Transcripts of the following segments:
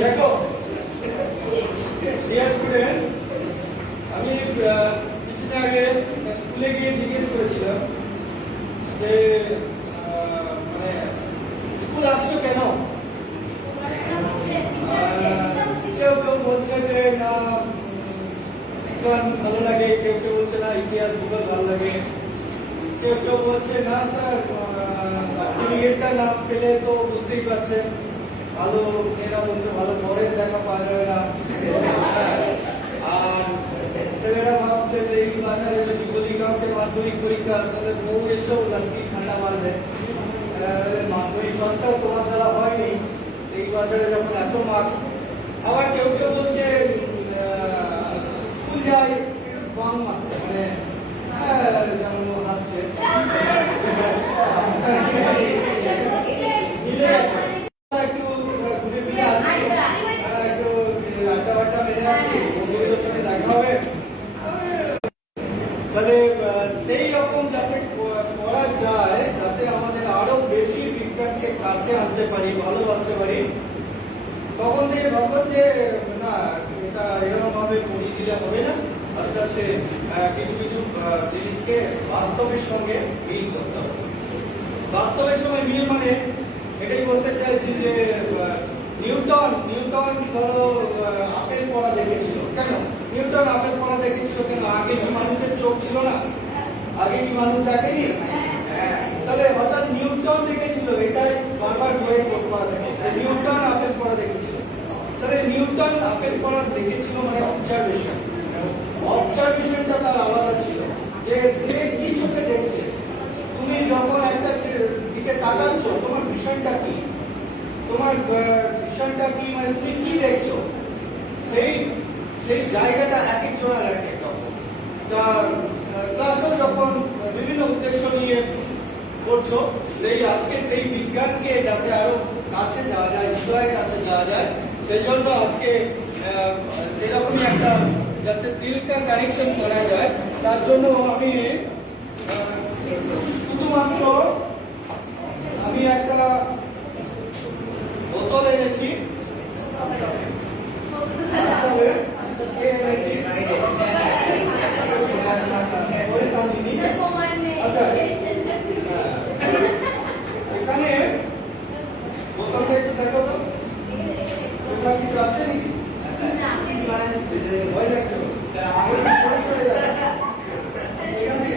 দেখো dear student, আমি কিছুদিন আগে স্কুলে গিয়ে জিজ্ঞেস করেছিলাম যে মানে স্কুল আসছো কেন? কেউ কেউ বলছে যে না বিজ্ঞান ভালো লাগে, কেউ কেউ বলছে না ইতিহাস ভূগোল ভালো লাগে, কেউ কেউ বলছে না স্যার সার্টিফিকেটটা না পেলে তো বুঝতেই পারছেন ভালো, মেয়েরা বলছে ভালো পরের দেখা পাওয়া যাবে না, আর ছেলেরা ভাবছে যে এই বাজারে যদি বলি কাউকে মাধ্যমিক পরীক্ষা তাহলে বউ এসেও লাঠি ঠান্ডা মারবে, মাধ্যমিক পাসটাও তোমার দ্বারা হয়নি এই বাজারে যখন এত মার্কস। আবার কেউ কেউ বলছে স্কুল যাই বাং মারতে, মানে যেমন হাসছে একটু ঘুরে ফিরে আসি, একটু আড্ডা বাড্ডা মেরে আসি, বন্ধুদের সঙ্গে দেখা হবে, তাহলে সেই রকম যাতে করা যায়, যাতে আমাদের আরো বেশি বিজ্ঞানকে কাছে আনতে পারি, ভালোবাসতে পারি, তখন থেকে ভাবলাম যে না এটা এরকম ভাবে পড়িয়ে দিলে হবে না, আস্তে আস্তে কিছু কিছু জিনিসকে বাস্তবের সঙ্গে মিল করতে হবে। বাস্তবের সঙ্গে মিল মানে এটাই বলতে চাইছি যে নিউটন ধরো আপেল পড়া দেখেছিল কেন? নিউটন আপেল পড়া দেখেছিল কেন? আগে কি মানুষের চোখ ছিল না? আগে কি মানুষ দেখেনি? তাহলে হঠাৎ নিউটন দেখেছিল, এটাই বারবার বইয়ে পড়া দেখে নিউটন আপেল পড়া দেখেছিল। তাহলে নিউটন আপেল পড়া দেখেছিল মানে অবজারভেশনটা তার আলাদা ছিল, যে সে কি চোখে দেখছে। তুমি যখন একটা দিকে তাকাচ্ছ তোমার ভিশনটা কি, মানে তুমি কি দেখছো, সেই জায়গাটা এক এক জনের এক এক রকম। ক্লাসেও যখন বিভিন্ন উদ্দেশ্য নিয়ে করছো, আজকে সেই বিজ্ঞানকে যাতে আরো কাছে যাওয়া যায়, হৃদয়ের কাছে যাওয়া যায়, সেই জন্য আজকে সেরকমই একটা যাতে দিলটা কানেকশন করা যায়, তার জন্য আমি শুধুমাত্র একটা বোতল এনেছি, আচ্ছা এখানে বোতলটা একটু দেখো তো, ওটা কিছু আছে নাকি? ভয় লাগছে এখান থেকে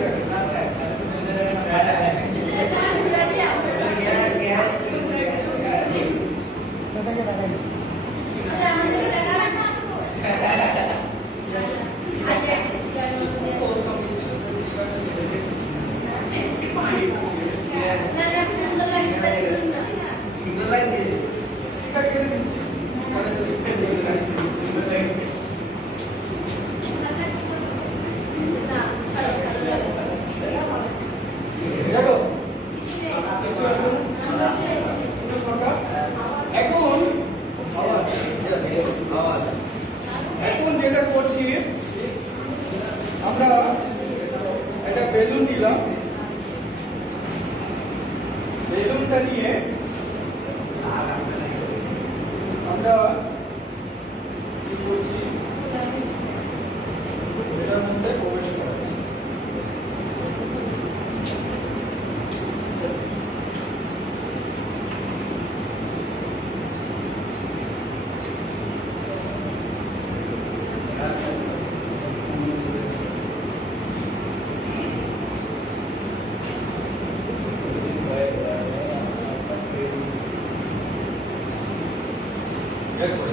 এখন যেটা করছি আমরা একটা বেলুন নিলাম, বেলুনটা নিয়ে আমরা কি করছি, এটার মধ্যে প্রবেশ করাচ্ছি। Good.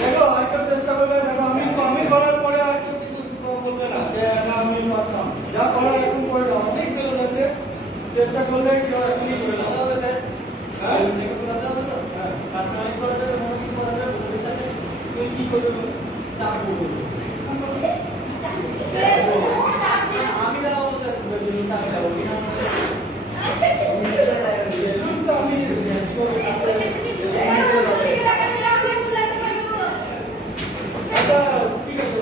দেখো আরেকটা চেষ্টা করবে, দেখো আমি করার পরে আর কেউ কিছু বলবে না যে না আমি পারতাম, যা করার এখন করে দাও। অনেক বেলুন আছে, চেষ্টা করলে কেউ এখনই করে দাও। হ্যাঁ কাস্টমাইজ করা যাবে, কোনো কিছু করা যাবে, ওদের সাথে তুই কি করবে বলে চাপ করবো আমি দাও স্যার বেলুন চাপ দাও বিনা বেলুন তো আমি আচ্ছা ঠিক আছে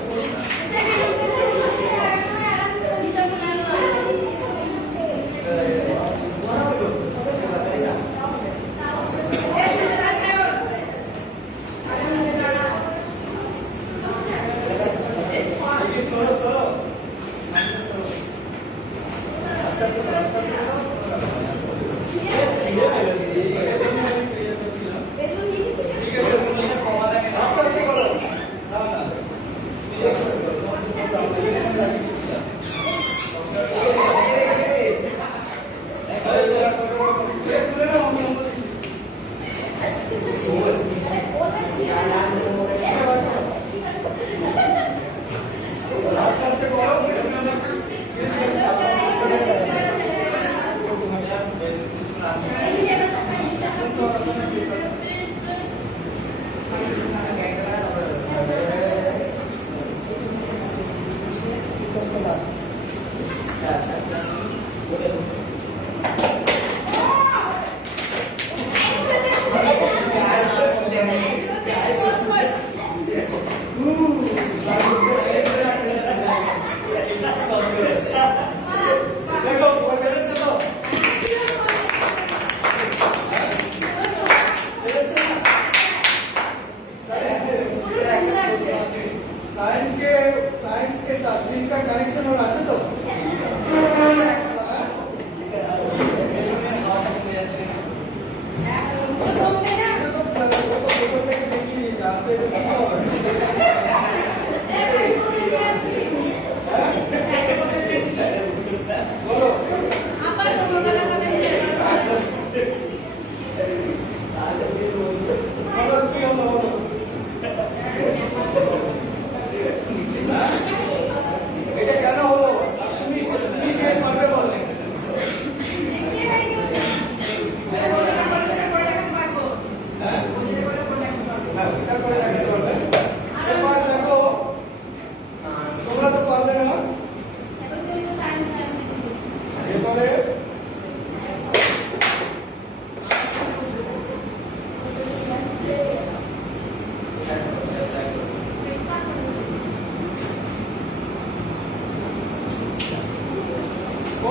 সরো সরো আস্তে আস্তে আস্তে ঠিক আছে আস্তে আস্তে করো না না আস্তে আস্তে করো দেখো ওই বেড়েছে তো বেড়েছে না साइंस के साथ इनका कनेक्शन और আছে তো বলো বলো কি হলো বলো এটা কেন হলো তুমি তুমি যে করবে বলে হ্যাঁ এটা করে রাখতে চলবে এরপরে দেখো তোমরা তো পারলে না এরপরে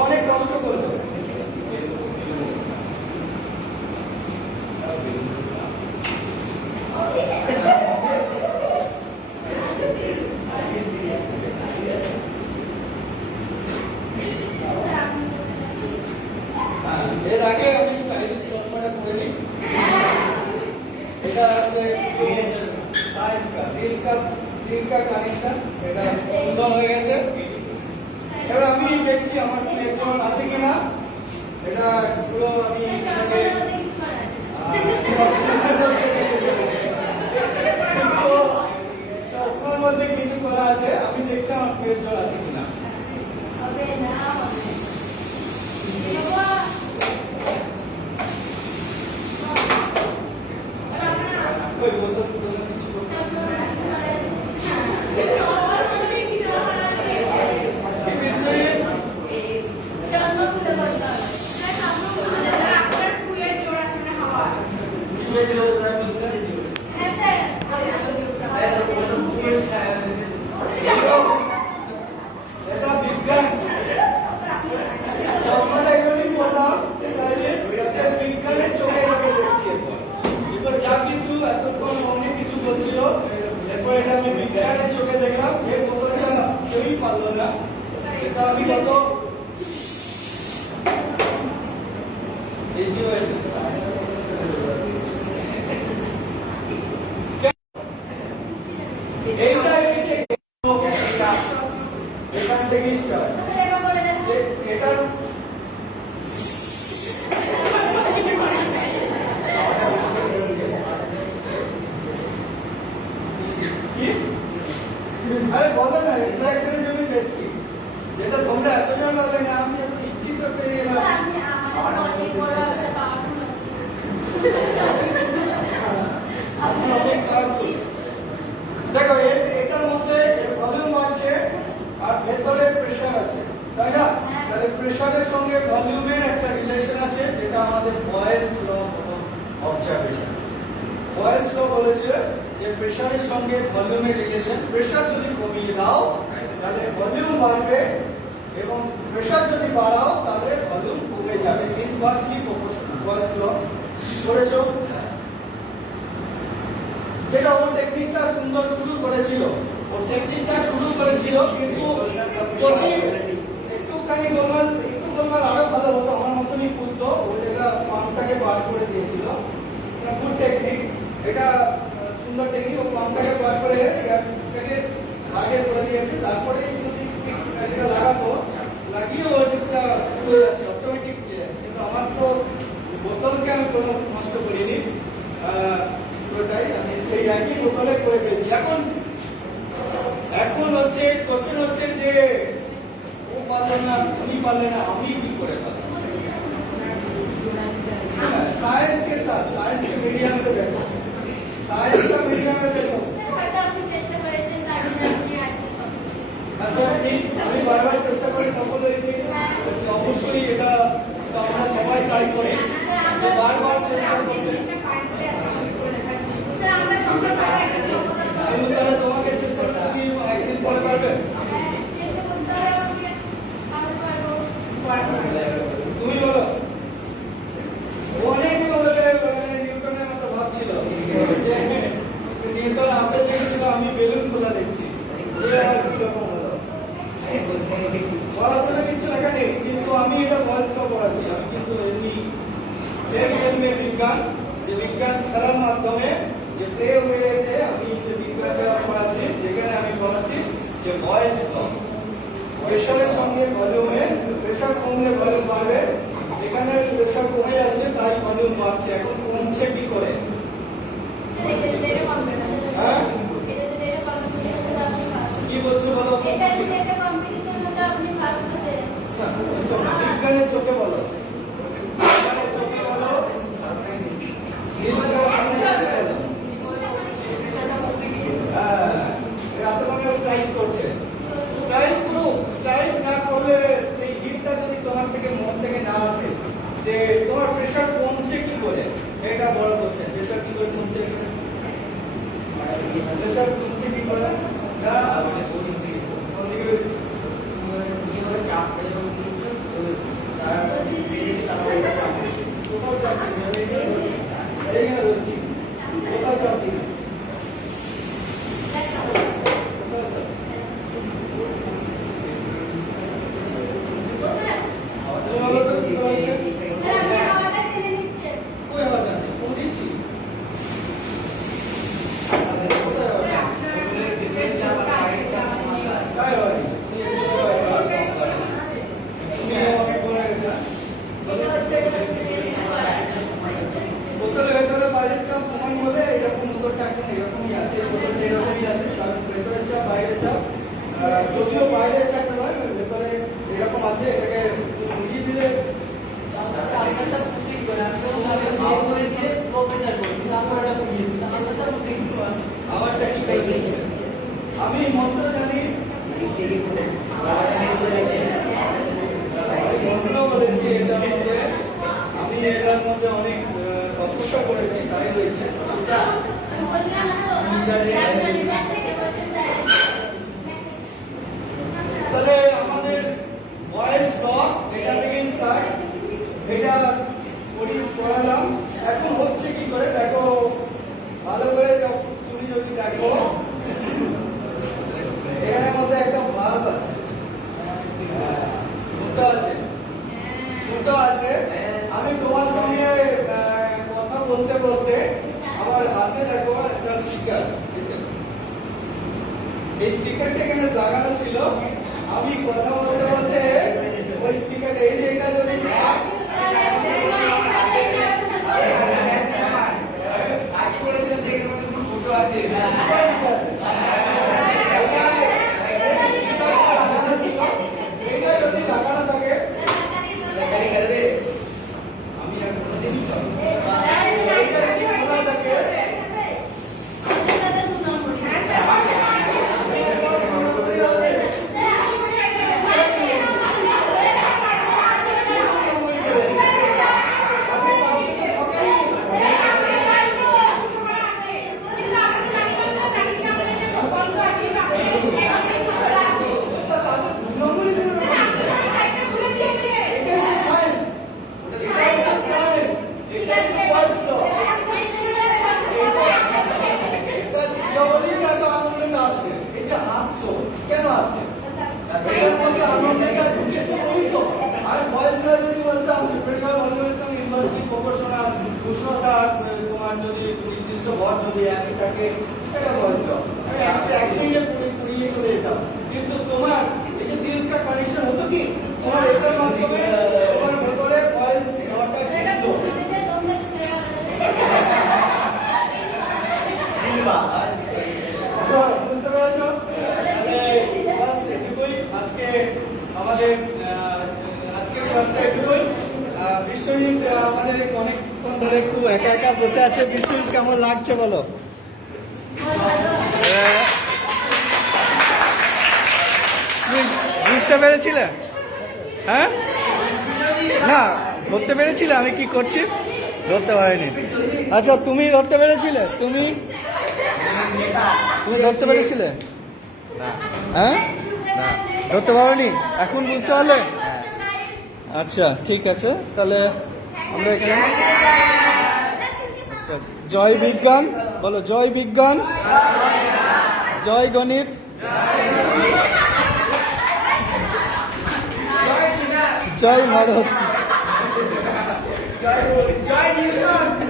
অনেক কষ্ট করবে এর আগে আমি স্টাইলিশ চশমাটা পরে নিই এটা আছে সাইজ নীল কা কানেকশন এটা সুন্দর হয়ে গেছে এবার আমি দেখছি আমার ইলেকট্রন আছে কিনা এটা পুরো আমি এটাকে চশমার মধ্যে কিছু করা আছে আমি দেখছি আমার ইলেকট্রন আছে কিনা ওই বোতল কিছু পারলো না, এটা আমি কত এইটা হচ্ছে এখান থেকে স্টার্ট এটা আরে বলো না রিফ্লেকশনের জন্য বেশি যেটা তোমরা এতজন বলে না আমি এত ইচ্ছিত পেয়ে গেলাম দেখো এটার মধ্যে ভলিউম আছে আর ভেতরে প্রেসার আছে তাই না তাহলে প্রেসারের সঙ্গে ভলিউমের একটা রিলেশন আছে যেটা আমাদের বয়েলস ল অবজারভেশন বয়েলস ল বলেছে যে প্রেসারের সঙ্গে ভলিউমের রিলেশন প্রেসার যদি কমিয়ে দাও তাহলে ভলিউম বাড়বে এবং প্রেসার যদি বাড়াও তাহলে ভলিউম কমে যাবে ইনভার্সলি প্রপোর্শনাল বয়েলস ল করেছো যেটা ওর টেকনিকটা সুন্দর শুরু করেছিল ওর টেকনিকটা শুরু করেছিল কিন্তু যদি একটুখানি গোলমাল আরো ভালো হতো আমার মতনই ফুলতো ও যেটা পাম্পটাকে বার করে দিয়েছিল গুড টেকনিক এটা সুন্দর টেকনিক ও পাম্পটাকে বার করে এটাকে আগে করে দিয়েছে তারপরে যদি এটা লাগাতো লাগিয়ে ওটা খুলে যাচ্ছে অটোমেটিক খুলে যাচ্ছে কিন্তু আমার তো বোতলকে আমি কোনো নষ্ট করিনি পুরোটাই আমি সেই একই বোতলে করে ফেলছি এখন হচ্ছে কোশ্চেন হচ্ছে যে ও পারলেন না উনি পারলেন না আমি কি করে পারলাম साइंस के साथ साइंस के मीडियम में देखो साइंस का मीडियम में देखो আচ্ছা ঠিক আমি বারবার চেষ্টা করি সফল হয়েছি অবশ্যই এটা তো আমরা সবাই ট্রাই করি তো বারবার চেষ্টা করতে কিন্তু তাহলে তোমাকে চেষ্টা করতে তুমি একদিন পরে পারবে তুমি বলো অনেকগুলো নিউটনের মতো ভাবছিল নিউটন আপেল দেখেছিল আমি বেলুন খোলা দেখছি কিরকম হলো পড়াশোনা কিছু লেখা নেই কিন্তু আমি এটা বয়স্ক পড়াচ্ছি আমি কিন্তু এমনি বিজ্ঞান যে বিজ্ঞান খেলার মাধ্যমে যে প্লে ওয়েতে আমি যে বিজ্ঞানটা পড়াচ্ছি যেখানে আমি পড়াচ্ছি যে ভয়েস প্রেশারের সঙ্গে ভলিউমে প্রেশার কমলে ভলিউম বাড়বে এখানে প্রেশার কমে যাচ্ছে তাই ভলিউম বাড়ছে এখন কমছে কি করে হ্যাঁ কি বলছো বলো বিজ্ঞানের চোখে বলো বিজ্ঞানের চোখে বলো স্ট্রাইক করছে স্ট্রাইক না করলে সেই হিটটা যদি তোমার থেকে মন থেকে না আসে যে তোমার প্রেসার কমছে কি করে এটা বড় কোশ্চেন প্রেসার কি করে কমছে প্রেসার কমছে কি করে না যদিও বাইরে চাপটা নয় ভেতরে এরকম আছে এটাকে মুড়িয়ে দিলে আমারটা কি আমি মন্ত্র জানি মন্ত্র বলেছি এটার মধ্যে আমি এটার মধ্যে অনেক তপস্যা করেছি তাই হয়েছে তাহলে আমাদের বয়েলস ল এটা থেকে স্টার্ট এটা পড়ালাম এখন হচ্ছে কি করে দেখো ভালো করে তুমি যদি দেখো এখানের মধ্যে একটা ভাল্ব আছে এই স্টিকারটা এখানে লাগানো ছিল, আমি কথা বলতে বলতে ওই স্টিকারটা এই যে এটা যদি আগে বলেছিলাম যে এর মধ্যে কোনো ফটো আছে এটা যদি লাগানো থাকে গাড়ি করে আমি আর কোনোদিন এটা যদি খোলা থাকে তোমার যদি নির্দিষ্ট ভর যদি একই থাকে এটা বয়স আমি একশো এক মিনিটে পুড়িয়ে চলে যেতাম, কিন্তু তোমার এই যে দিল কা কানেকশন হতো কি তোমার এটার মাধ্যমে তোমার ভেতরে ভয়েস ভরটা ঢুকতো। বুঝতে পেরেছো? তাহলে বাস এটুকুই আজকে আমাদের আজকের ক্লাসটা এটুকুই। বিশ্বজিৎ আমাদের অনেকক্ষণ ধরে একটু একা একা বসে আছে, বিশ্বজিৎ কেমন লাগছে বলো? বুঝতে পেরেছিলে? হ্যাঁ না ধরতে পেরেছিলে আমি কি করছি? ধরতে পারিনি। আচ্ছা তুমি ধরতে পেরেছিলে? তুমি ধরতে পেরেছিলে? হ্যাঁ ধরতে পারোনি, এখন বুঝতে পারলে? আচ্ছা ঠিক আছে, তাহলে আমরা এখানে আচ্ছা জয় বিজ্ঞান বলো, জয় বিজ্ঞান, জয় গণিত, জয় ভারত, জয় নিউটন।